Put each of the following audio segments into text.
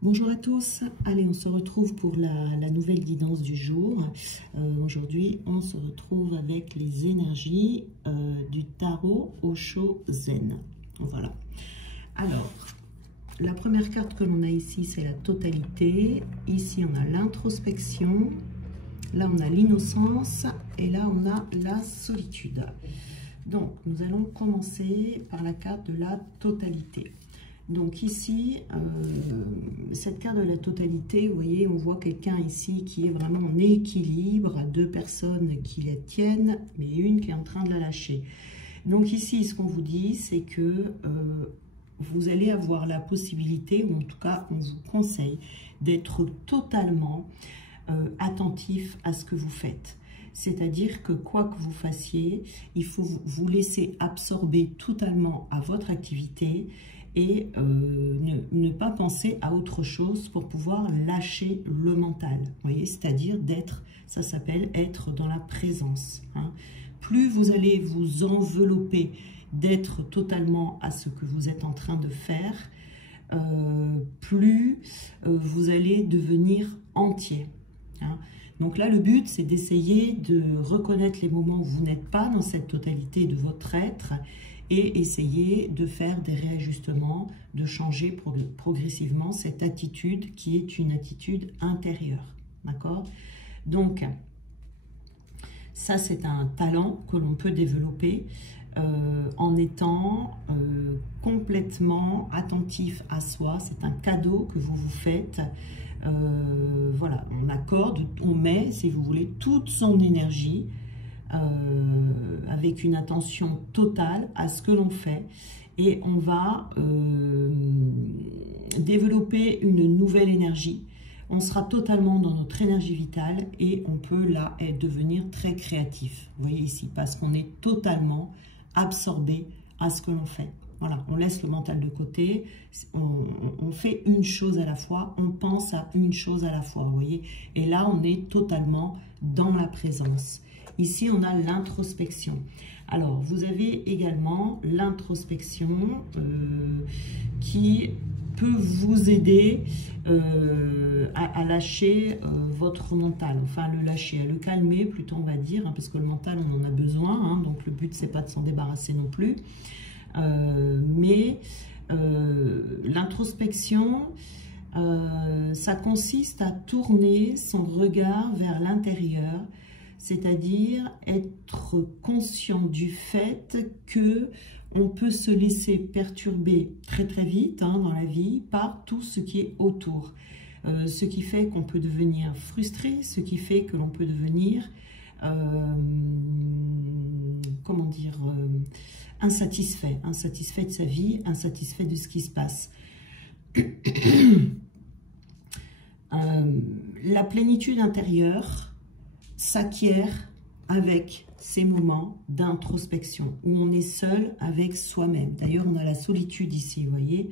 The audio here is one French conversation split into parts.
Bonjour à tous, allez on se retrouve pour la nouvelle guidance du jour. Aujourd'hui on se retrouve avec les énergies du tarot Osho Zen. Voilà. Alors, la première carte que l'on a ici c'est la totalité. Ici on a l'introspection. Là on a l'innocence et là on a la solitude. Donc nous allons commencer par la carte de la totalité. Donc ici, cette carte de la totalité, vous voyez, on voit quelqu'un ici qui est vraiment en équilibre, deux personnes qui la tiennent, mais une qui est en train de la lâcher. Donc ici, ce qu'on vous dit, c'est que vous allez avoir la possibilité, ou en tout cas, on vous conseille d'être totalement attentif à ce que vous faites. C'est-à-dire que quoi que vous fassiez, il faut vous laisser absorber totalement à votre activité et ne pas penser à autre chose pour pouvoir lâcher le mental. Vous voyez, c'est-à-dire d'être, ça s'appelle être dans la présence. Hein. Plus vous allez vous envelopper d'être totalement à ce que vous êtes en train de faire, plus vous allez devenir entier. Hein. Donc là, le but, c'est d'essayer de reconnaître les moments où vous n'êtes pas dans cette totalité de votre être et essayer de faire des réajustements, de changer progressivement cette attitude qui est une attitude intérieure. D'accord? Donc, ça, c'est un talent que l'on peut développer en étant complètement attentif à soi. C'est un cadeau que vous vous faites. Voilà, on accorde, on met, si vous voulez, toute son énergie avec une attention totale à ce que l'on fait et on va développer une nouvelle énergie. On sera totalement dans notre énergie vitale et on peut là devenir très créatif. Vous voyez ici, parce qu'on est totalement absorbé à ce que l'on fait. Voilà, on laisse le mental de côté, on fait une chose à la fois, on pense à une chose à la fois, vous voyez. Et là, on est totalement dans la présence. Ici, on a l'introspection. Alors, vous avez également l'introspection qui peut vous aider à lâcher votre mental, enfin à le lâcher, à le calmer plutôt, on va dire, hein, parce que le mental, on en a besoin, hein, donc le but, c'est pas de s'en débarrasser non plus. Mais l'introspection, ça consiste à tourner son regard vers l'intérieur, c'est-à-dire être conscient du fait que on peut se laisser perturber très très vite hein, dans la vie par tout ce qui est autour. Ce qui fait qu'on peut devenir frustré, ce qui fait que l'on peut devenir, comment dire, insatisfait de sa vie, insatisfait de ce qui se passe. La plénitude intérieure s'acquiert avec ces moments d'introspection, où on est seul avec soi-même. D'ailleurs, on a la solitude ici, vous voyez.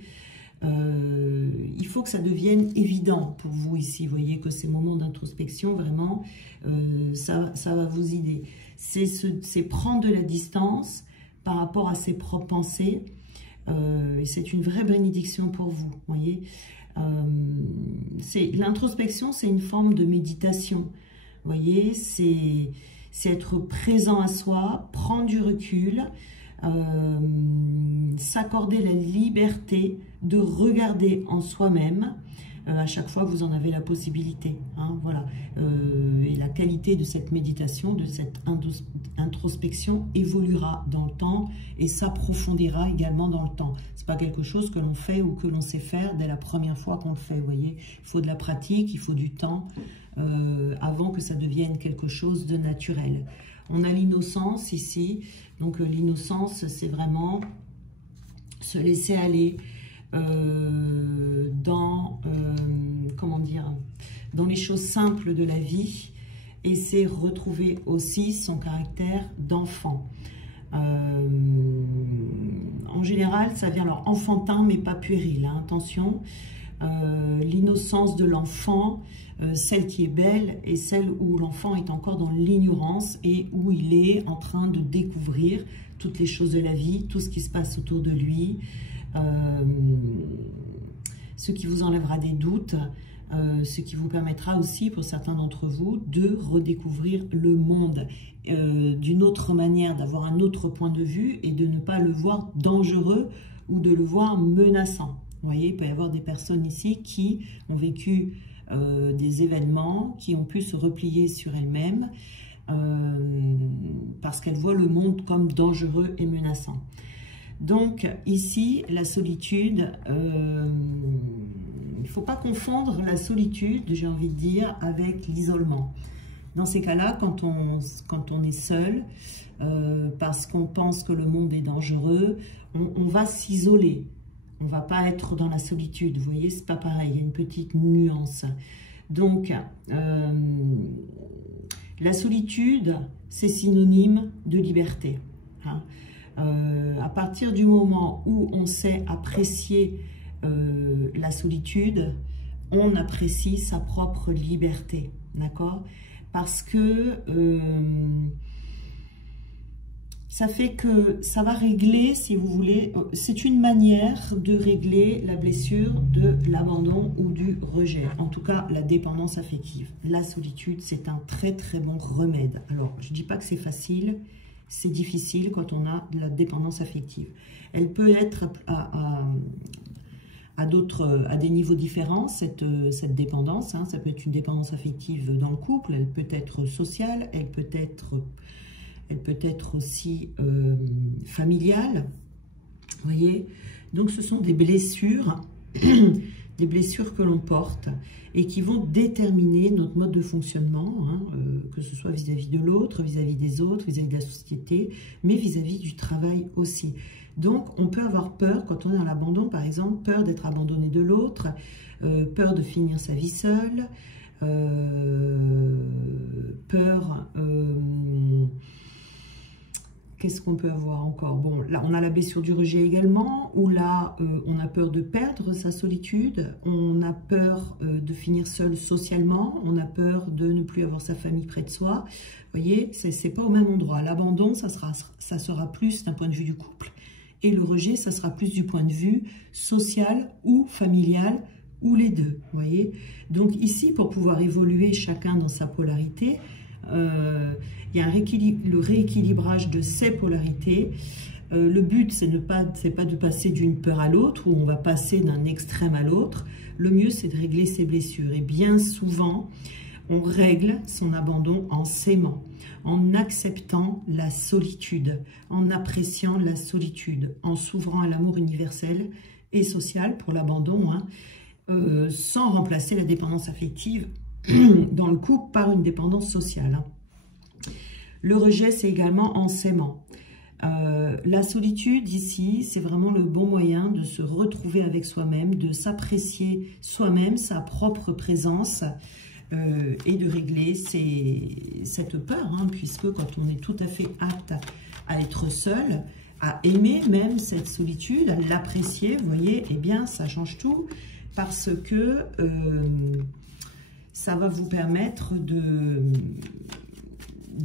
Il faut que ça devienne évident pour vous ici, vous voyez, que ces moments d'introspection, vraiment, ça va vous aider. C'est prendre de la distance par rapport à ses propres pensées. C'est une vraie bénédiction pour vous, voyez. L'introspection, c'est une forme de méditation. Vous voyez, c'est être présent à soi, prendre du recul, s'accorder la liberté de regarder en soi-même à chaque fois que vous en avez la possibilité. Hein, voilà. Et la qualité de cette méditation, de cette introspection évoluera dans le temps et s'approfondira également dans le temps. Ce n'est pas quelque chose que l'on fait ou que l'on sait faire dès la première fois qu'on le fait. Vous voyez, il faut de la pratique, il faut du temps avant que ça devienne quelque chose de naturel. On a l'innocence ici. Donc l'innocence, c'est vraiment se laisser aller comment dire, dans les choses simples de la vie et c'est retrouver aussi son caractère d'enfant. En général, ça vient alors enfantin mais pas puéril, hein, attention. L'innocence de l'enfant, celle qui est belle et celle où l'enfant est encore dans l'ignorance et où il est en train de découvrir toutes les choses de la vie, tout ce qui se passe autour de lui. ce qui vous enlèvera des doutes, ce qui vous permettra aussi, pour certains d'entre vous, de redécouvrir le monde d'une autre manière, d'avoir un autre point de vue et de ne pas le voir dangereux ou de le voir menaçant. Vous voyez, il peut y avoir des personnes ici qui ont vécu des événements, qui ont pu se replier sur elles-mêmes parce qu'elles voient le monde comme dangereux et menaçant. Donc ici, la solitude, il ne faut pas confondre la solitude, j'ai envie de dire, avec l'isolement. Dans ces cas-là, quand on est seul, parce qu'on pense que le monde est dangereux, on va s'isoler. On ne va pas être dans la solitude. Vous voyez, c'est pas pareil, il y a une petite nuance. Donc, la solitude, c'est synonyme de liberté. Hein. À partir du moment où on sait apprécier la solitude, on apprécie sa propre liberté, d'accord? Parce que ça fait que ça va régler, si vous voulez, c'est une manière de régler la blessure de l'abandon ou du rejet. En tout cas, la dépendance affective. La solitude, c'est un très très bon remède. Alors, je ne dis pas que c'est facile, c'est difficile quand on a de la dépendance affective. Elle peut être à des niveaux différents, cette dépendance. Hein. Ça peut être une dépendance affective dans le couple, elle peut être sociale, elle peut être aussi familiale. Vous voyez? Donc ce sont des blessures, des blessures que l'on porte et qui vont déterminer notre mode de fonctionnement, hein, que ce soit vis-à-vis de l'autre, vis-à-vis des autres, vis-à-vis de la société, mais vis-à-vis du travail aussi. Donc on peut avoir peur, quand on est dans l'abandon par exemple, peur d'être abandonné de l'autre, peur de finir sa vie seule, peur... Qu'est-ce qu'on peut avoir encore? Bon, là, on a la blessure du rejet également, où là, on a peur de perdre sa solitude, on a peur de finir seul socialement, on a peur de ne plus avoir sa famille près de soi. Vous voyez, c'est pas au même endroit. L'abandon, ça sera plus d'un point de vue du couple. Et le rejet, ça sera plus du point de vue social ou familial, ou les deux. Vous voyez? Donc ici, pour pouvoir évoluer chacun dans sa polarité, il y a le rééquilibrage de ces polarités. Le but, c'est pas de passer d'une peur à l'autre, où on va passer d'un extrême à l'autre. Le mieux, c'est de régler ses blessures. Et bien souvent, on règle son abandon en s'aimant, en acceptant la solitude, en appréciant la solitude, en s'ouvrant à l'amour universel et social pour l'abandon, hein, sans remplacer la dépendance affective dans le couple par une dépendance sociale. Le rejet, c'est également en s'aimant. La solitude, ici, c'est vraiment le bon moyen de se retrouver avec soi-même, de s'apprécier soi-même, sa propre présence, et de régler cette peur, hein, puisque quand on est tout à fait apte à être seul, à aimer même cette solitude, à l'apprécier, vous voyez, eh bien, ça change tout, parce que ça va vous permettre de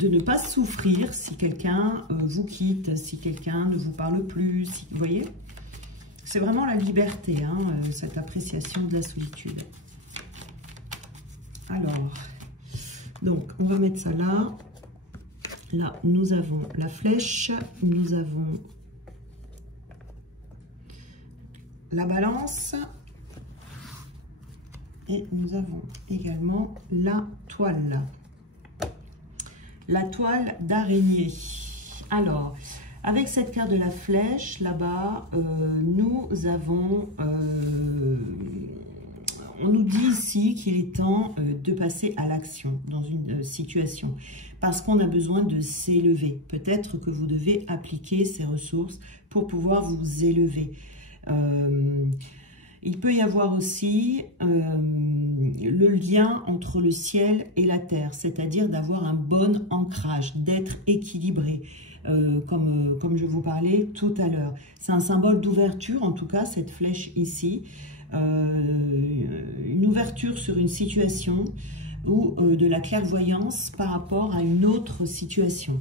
ne pas souffrir si quelqu'un vous quitte, si quelqu'un ne vous parle plus. Vous voyez, c'est vraiment la liberté, hein, cette appréciation de la solitude. Alors, donc, on va mettre ça là. Là, nous avons la flèche, nous avons la balance. Et nous avons également la toile d'araignée. Alors, avec cette carte de la flèche, là-bas, nous avons... on nous dit ici qu'il est temps de passer à l'action dans une situation, parce qu'on a besoin de s'élever. Peut-être que vous devez appliquer ces ressources pour pouvoir vous élever. Il peut y avoir aussi le lien entre le ciel et la terre, c'est-à-dire d'avoir un bon ancrage, d'être équilibré, comme je vous parlais tout à l'heure. C'est un symbole d'ouverture, en tout cas, cette flèche ici, une ouverture sur une situation ou de la clairvoyance par rapport à une autre situation.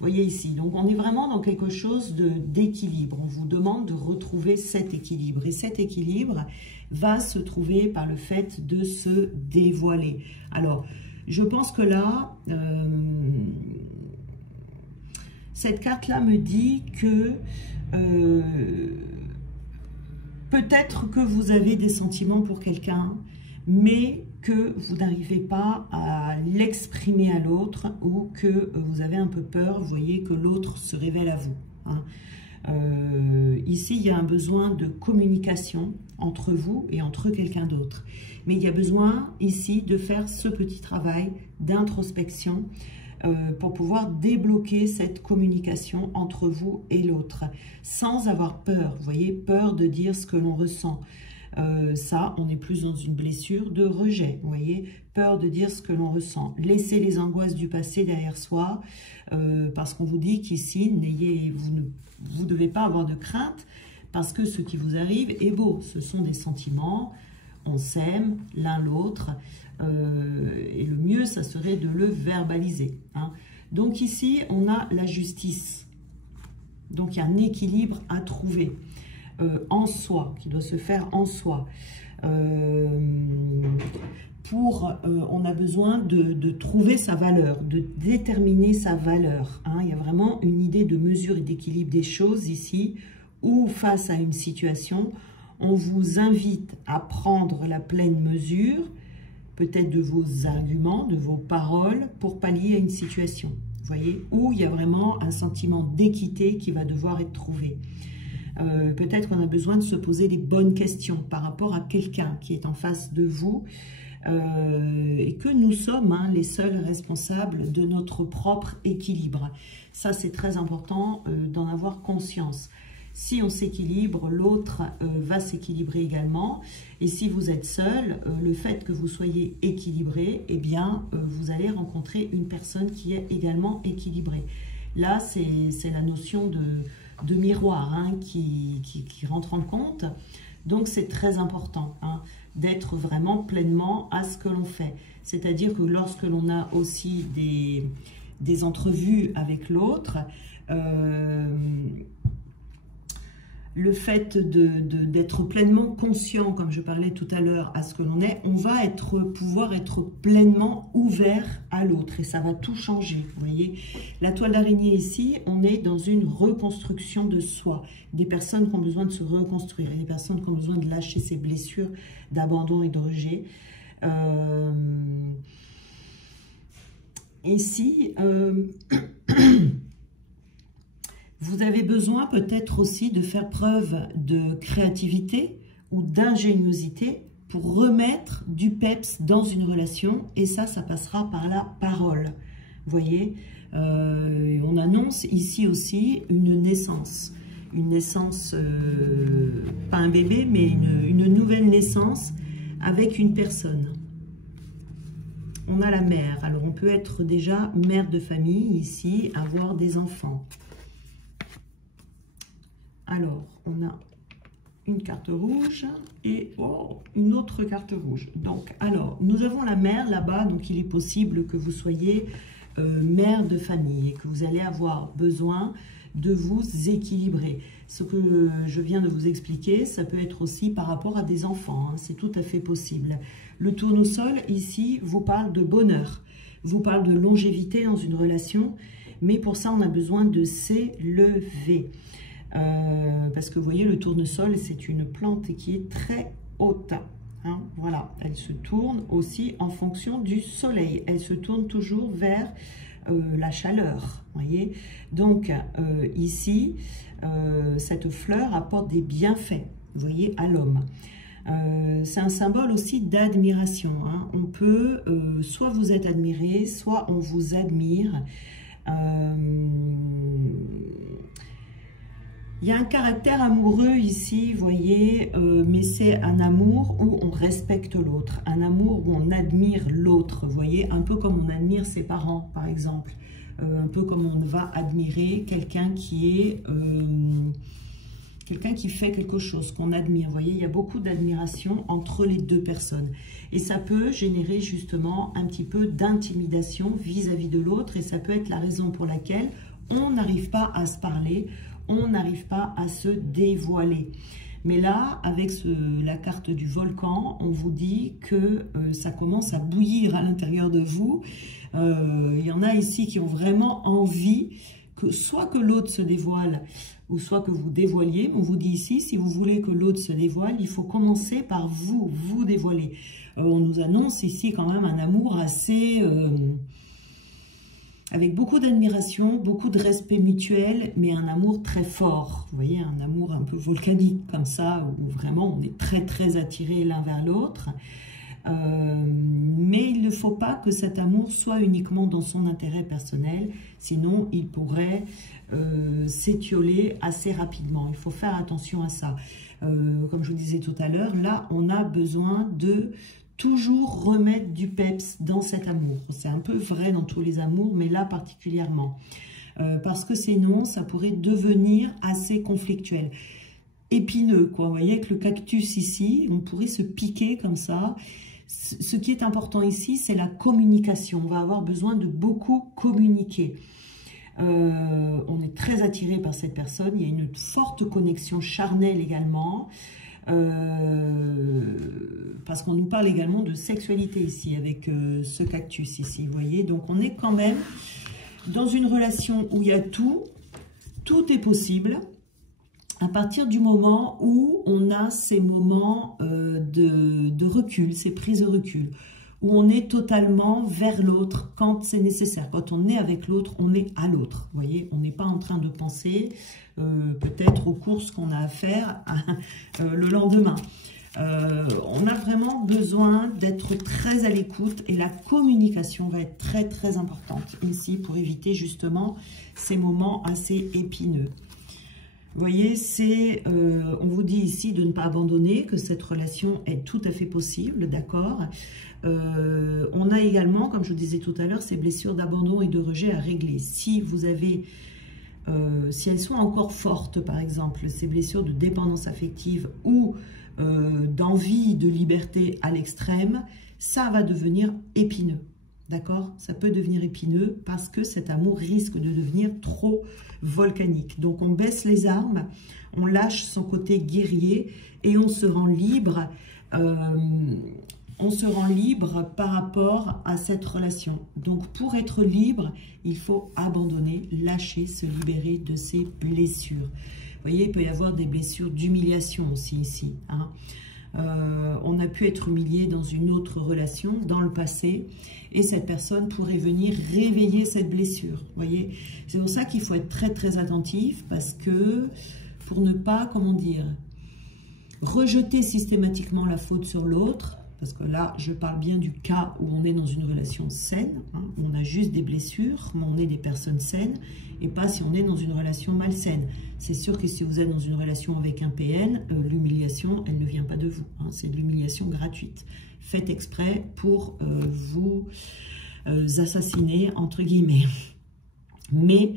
Vous voyez ici, donc on est vraiment dans quelque chose d'équilibre. On vous demande de retrouver cet équilibre. Et cet équilibre, va se trouver par le fait de se dévoiler. Alors, je pense que là, cette carte-là me dit que peut-être que vous avez des sentiments pour quelqu'un, mais que vous n'arrivez pas à l'exprimer à l'autre ou que vous avez un peu peur, vous voyez, que l'autre se révèle à vous. Hein. Ici, il y a un besoin de communication entre vous et entre quelqu'un d'autre. Mais il y a besoin ici de faire ce petit travail d'introspection pour pouvoir débloquer cette communication entre vous et l'autre, sans avoir peur, vous voyez, peur de dire ce que l'on ressent. Ça, on est plus dans une blessure de rejet, vous voyez, peur de dire ce que l'on ressent. Laissez les angoisses du passé derrière soi, parce qu'on vous dit qu'ici, vous ne devez pas avoir de crainte, parce que ce qui vous arrive est beau. Ce sont des sentiments, on s'aime l'un l'autre, et le mieux, ça serait de le verbaliser. Hein. Donc ici, on a la justice. Donc il y a un équilibre à trouver. En soi, qui doit se faire en soi. On a besoin de trouver sa valeur, de déterminer sa valeur. Hein. Il y a vraiment une idée de mesure et d'équilibre des choses ici, où face à une situation, on vous invite à prendre la pleine mesure, peut-être de vos arguments, de vos paroles, pour pallier à une situation. Vous voyez, où il y a vraiment un sentiment d'équité qui va devoir être trouvé. Peut-être qu'on a besoin de se poser les bonnes questions par rapport à quelqu'un qui est en face de vous et que nous sommes les seuls responsables de notre propre équilibre. Ça, c'est très important d'en avoir conscience. Si on s'équilibre, l'autre va s'équilibrer également. Et si vous êtes seul, le fait que vous soyez équilibré, eh bien, vous allez rencontrer une personne qui est également équilibrée. Là, c'est la notion de miroir qui rentre en compte. Donc, c'est très important d'être vraiment pleinement à ce que l'on fait. C'est-à-dire que lorsque l'on a aussi des entrevues avec l'autre, le fait d'être pleinement conscient, comme je parlais tout à l'heure, à ce que l'on est, on va pouvoir être pleinement ouvert à l'autre et ça va tout changer. Vous voyez, la toile d'araignée ici, on est dans une reconstruction de soi. Des personnes qui ont besoin de se reconstruire et des personnes qui ont besoin de lâcher ces blessures d'abandon et de rejet. Ici, vous avez besoin peut-être aussi de faire preuve de créativité ou d'ingéniosité pour remettre du peps dans une relation. Et ça passera par la parole. Vous voyez, on annonce ici aussi une naissance. Une naissance, pas un bébé, mais une nouvelle naissance avec une personne. On a la mère. Alors, on peut être déjà mère de famille ici, avoir des enfants. Alors, on a une carte rouge et une autre carte rouge. Donc, alors, nous avons la mère là-bas. Donc, il est possible que vous soyez mère de famille et que vous allez avoir besoin de vous équilibrer. Ce que je viens de vous expliquer, ça peut être aussi par rapport à des enfants. C'est tout à fait possible. Le tournesol, ici, vous parle de bonheur. Vous parle de longévité dans une relation. Mais pour ça, on a besoin de s'élever. Parce que vous voyez, le tournesol, c'est une plante qui est très haute. Voilà, elle se tourne aussi en fonction du soleil. Elle se tourne toujours vers la chaleur. Voyez, donc ici, cette fleur apporte des bienfaits, vous voyez, à l'homme. C'est un symbole aussi d'admiration. On peut, soit vous êtes admiré, soit on vous admire. Il y a un caractère amoureux ici, vous voyez, mais c'est un amour où on respecte l'autre, un amour où on admire l'autre, vous voyez, un peu comme on admire ses parents, par exemple, un peu comme on va admirer quelqu'un qui fait quelque chose, qu'on admire, vous voyez, il y a beaucoup d'admiration entre les deux personnes. Et ça peut générer justement un petit peu d'intimidation vis-à-vis de l'autre, et ça peut être la raison pour laquelle on n'arrive pas à se parler, on n'arrive pas à se dévoiler. Mais là, avec la carte du volcan, on vous dit que ça commence à bouillir à l'intérieur de vous. Il y en a ici qui ont vraiment envie que soit que l'autre se dévoile ou soit que vous dévoiliez. On vous dit ici, si vous voulez que l'autre se dévoile, il faut commencer par vous dévoiler. On nous annonce ici quand même un amour assez... avec beaucoup d'admiration, beaucoup de respect mutuel, mais un amour très fort. Vous voyez, un amour un peu volcanique comme ça, où vraiment on est très très attirés l'un vers l'autre. Mais il ne faut pas que cet amour soit uniquement dans son intérêt personnel, sinon il pourrait s'étioler assez rapidement. Il faut faire attention à ça. Comme je vous disais tout à l'heure, là on a besoin de toujours remettre du peps dans cet amour. C'est un peu vrai dans tous les amours, mais là particulièrement. Parce que sinon, ça pourrait devenir assez conflictuel. Épineux, quoi. Vous voyez, avec le cactus ici, on pourrait se piquer comme ça. Ce qui est important ici, c'est la communication. On va avoir besoin de beaucoup communiquer. On est très attiré par cette personne. Il y a une forte connexion charnelle également. Parce qu'on nous parle également de sexualité ici, avec ce cactus ici, vous voyez. Donc on est quand même dans une relation où il y a tout est possible, à partir du moment où on a ces moments de recul, ces prises de recul, où on est totalement vers l'autre quand c'est nécessaire. Quand on est avec l'autre, on est à l'autre. Vous voyez, on n'est pas en train de penser peut-être aux courses qu'on a à faire le lendemain. On a vraiment besoin d'être très à l'écoute et la communication va être très très importante ici pour éviter justement ces moments assez épineux. Vous voyez, on vous dit ici de ne pas abandonner, que cette relation est tout à fait possible, d'accord. On a également, comme je vous disais tout à l'heure, ces blessures d'abandon et de rejet à régler. Si vous avez, si elles sont encore fortes, par exemple, ces blessures de dépendance affective ou d'envie de liberté à l'extrême, ça va devenir épineux. D'accord? Ça peut devenir épineux parce que cet amour risque de devenir trop volcanique. Donc on baisse les armes, on lâche son côté guerrier et on se rend libre. On se rend libre par rapport à cette relation. Donc pour être libre, il faut abandonner, lâcher, se libérer de ces blessures. Vous voyez, il peut y avoir des blessures d'humiliation aussi ici, hein. On a pu être humilié dans une autre relation, dans le passé, et cette personne pourrait venir réveiller cette blessure. Vous voyez, c'est pour ça qu'il faut être très très attentif, parce que pour ne pas, comment dire, rejeter systématiquement la faute sur l'autre, parce que là, je parle bien du cas où on est dans une relation saine, hein, où on a juste des blessures, mais on est des personnes saines, et pas si on est dans une relation malsaine. C'est sûr que si vous êtes dans une relation avec un PN, l'humiliation, elle ne vient pas de vous, hein, c'est de l'humiliation gratuite. Faites exprès pour vous assassiner, entre guillemets. Mais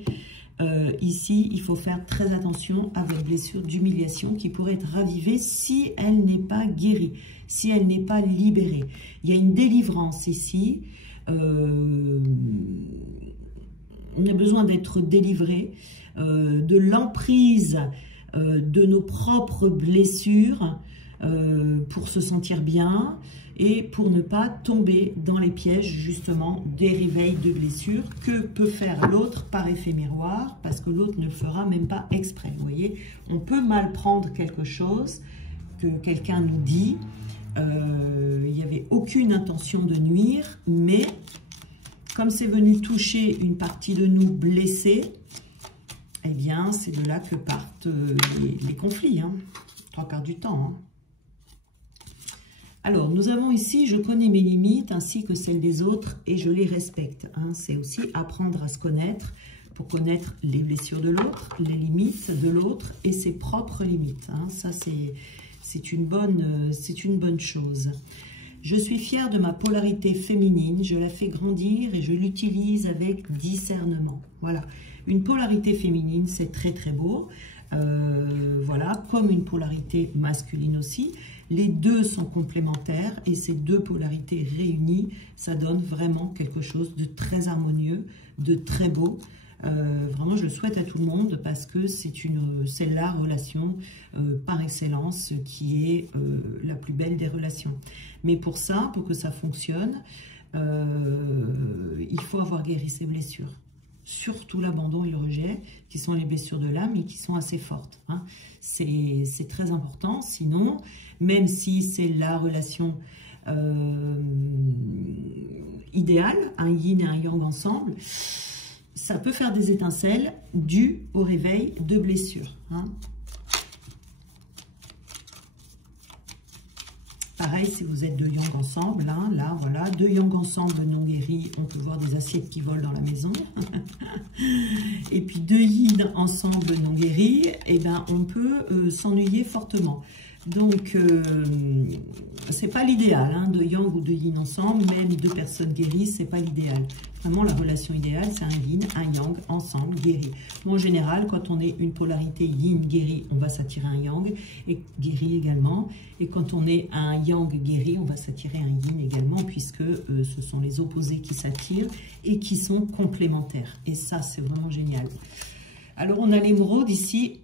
ici, il faut faire très attention à votre blessure d'humiliation qui pourrait être ravivée si elle n'est pas guérie, si elle n'est pas libérée. Il y a une délivrance ici. On a besoin d'être délivré de l'emprise de nos propres blessures pour se sentir bien et pour ne pas tomber dans les pièges justement des réveils de blessures que peut faire l'autre par effet miroir, parce que l'autre ne le fera même pas exprès. Vous voyez, on peut mal prendre quelque chose que quelqu'un nous dit, il n'y avait aucune intention de nuire, mais comme c'est venu toucher une partie de nous blessée, eh bien c'est de là que partent les conflits, hein, 3/4 du temps, hein. Alors, nous avons ici, je connais mes limites ainsi que celles des autres et je les respecte, hein. C'est aussi apprendre à se connaître pour connaître les blessures de l'autre, les limites de l'autre et ses propres limites, hein. Ça, c'est une bonne chose. Je suis fière de ma polarité féminine, je la fais grandir et je l'utilise avec discernement. Voilà, une polarité féminine, c'est très très beau. Voilà, comme une polarité masculine aussi. Les deux sont complémentaires et ces deux polarités réunies, ça donne vraiment quelque chose de très harmonieux, de très beau. Vraiment, je le souhaite à tout le monde parce que c'est la relation par excellence qui est la plus belle des relations. Mais pour ça, pour que ça fonctionne, il faut avoir guéri ses blessures. Surtout l'abandon et le rejet, qui sont les blessures de l'âme et qui sont assez fortes. Hein. C'est très important, sinon, même si c'est la relation idéale, un yin et un yang ensemble, ça peut faire des étincelles dues au réveil de blessures. Hein. Pareil, si vous êtes deux yang ensemble, hein, là, voilà, deux yang ensemble non guéris, on peut voir des assiettes qui volent dans la maison. Et puis deux yin ensemble non guéris, eh ben, on peut s'ennuyer fortement. Donc, c'est pas l'idéal, hein, deux yang ou deux yin ensemble, même deux personnes guéries, c'est pas l'idéal. Vraiment, la relation idéale, c'est un yin, un yang ensemble, guéri. Bon, en général, quand on est une polarité yin guéri, on va s'attirer un yang, et guéri également. Et quand on est un yang guéri, on va s'attirer un yin également, puisque ce sont les opposés qui s'attirent et qui sont complémentaires. Et ça, c'est vraiment génial. Alors, on a l'émeraude ici.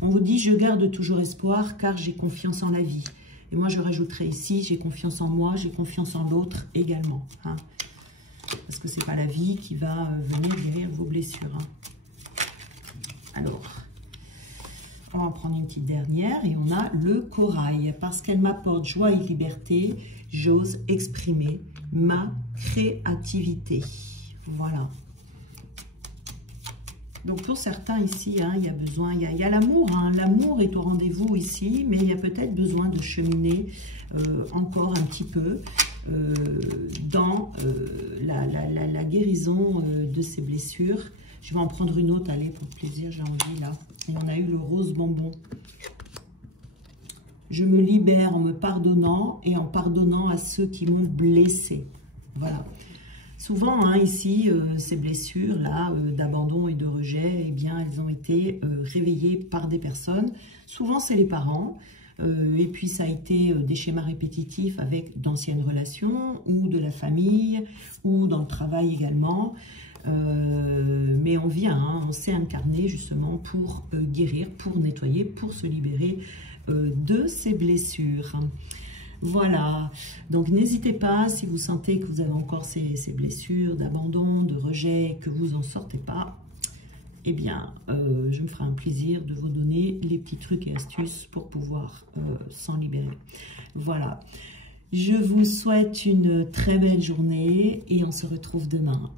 On vous dit, je garde toujours espoir car j'ai confiance en la vie. Et moi, je rajouterai ici, j'ai confiance en moi, j'ai confiance en l'autre également. Hein. Parce que ce n'est pas la vie qui va venir guérir vos blessures. Hein. Alors, on va en prendre une petite dernière et on a le corail. Parce qu'elle m'apporte joie et liberté, j'ose exprimer ma créativité. Voilà. Donc pour certains ici, hein, il y a besoin, il y a l'amour, hein, l'amour est au rendez-vous ici, mais il y a peut-être besoin de cheminer encore un petit peu dans la guérison de ces blessures. Je vais en prendre une autre, allez, pour plaisir, j'ai envie là. Et on a eu le rose bonbon. Je me libère en me pardonnant et en pardonnant à ceux qui m'ont blessé. Voilà. Souvent, hein, ici, ces blessures-là d'abandon et de rejet, eh bien, elles ont été réveillées par des personnes. Souvent, c'est les parents. Et puis, ça a été des schémas répétitifs avec d'anciennes relations ou de la famille ou dans le travail également. Mais on vient, hein, on s'est incarné justement pour guérir, pour nettoyer, pour se libérer de ces blessures. Voilà, donc n'hésitez pas, si vous sentez que vous avez encore ces blessures d'abandon, de rejet, que vous n'en sortez pas, eh bien, je me ferai un plaisir de vous donner les petits trucs et astuces pour pouvoir s'en libérer. Voilà, je vous souhaite une très belle journée et on se retrouve demain.